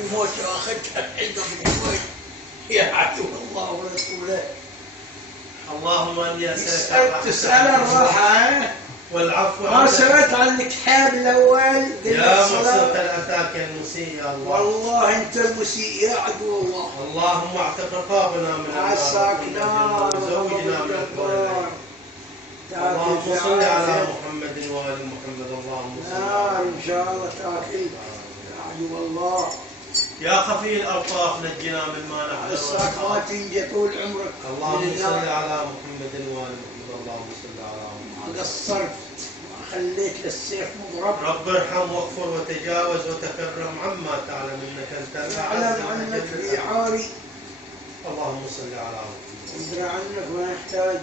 الموت اخذتها الحين قبل شوي يا عدو الله ورسوله. اللهم اني اسالك تسأل الراحة والعفو ما سألت عن الكحاب الأول يا مقصود أتاك المسيء يا الله. والله أنت المسيء يا عدو الله. اللهم اعتق رقابنا من النار عساك نار وزوجنا من الحور. اللهم صل على محمد وآل محمد. اللهم صل نار إن شاء الله تاكل يا عدو الله. يا خفي الألطاف نجنا مما نحن عساك ما تنجي طول عمرك. اللهم صل على محمد وآل محمد. اللهم صل على محمد. ما قصرت ما خليت للسيف مضرب. رب ارحم واغفر وتجاوز وتكرم عما تعلم انك انت اعلم عنك في حالي. اللهم صل على محمد. ادري عنك ما يحتاج.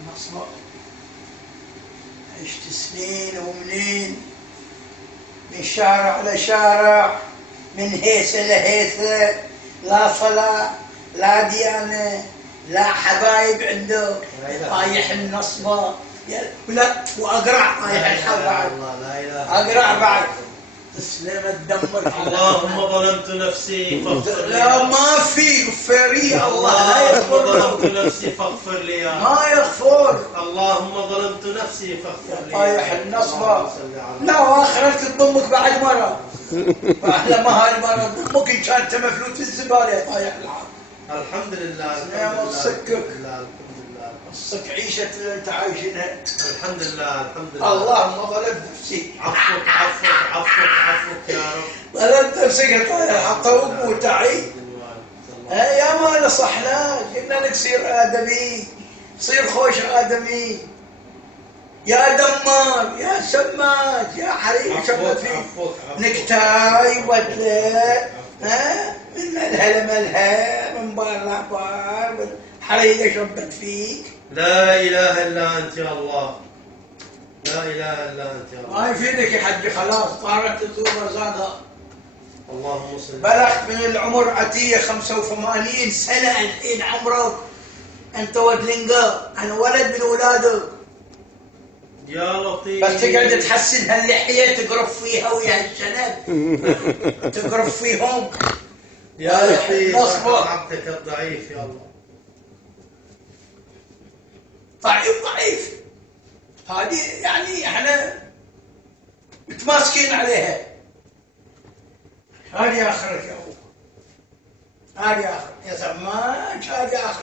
النصر عشت سنين ومنين من شارع لشارع من هيثة لهيثة، لا صلاة لا ديانة لا حبايب عنده، طايح النصبة ولا واقرع طايح الحر بعد اقرع بعد. تسلم تدمر. اللهم ظلمت نفسي فاغفر لي. لا ما في غفارية الله لا يغفر. ظلمت نفسي فاغفر لي. ما يغفر. اللهم ظلمت نفسي فاغفر لي. طايح النصبة. لا واخرتك تضمك بعد مرة. احلى ما هالمرة تضمك ان كانت مفلوت الزبالة يا طايح العار. الحمد لله. يا صكك. الحمد لله. الصك عيشة اللي انت عايشينها. الحمد لله. الحمد لله. اللهم ظلمت نفسي. عفوك عفوك عفوك عفوك يا رب. ظلمت نفسك يا طايح حطوك وتعي. يا ما نصحناك قلنا لك صير آدمي، صير خوش آدمي. يا دمار يا سماج يا حريق شبت فيك نكتاي وتلات من ملها لملها من بار لبار من حريق شبت فيك. لا اله الا انت يا الله. لا اله الا انت يا الله. ما يفيدك يا حجي خلاص طارت الزوبر زادها. اللهم صل. بلغت من العمر عتيه 85 سنه الحين عمرك. انت ودلنقا انا ولد من اولادك. يا لطيف. بس تقعد تحسن هاللحيه تقرف فيها ويا الشنب تقرف فيهم. يا لطيف عبدك الضعيف يا الله. ضعيف هذه يعني احنا متماسكين عليها. هذه اخرك يا ابو. هذه اخرك يا سماج. هذه اخرك.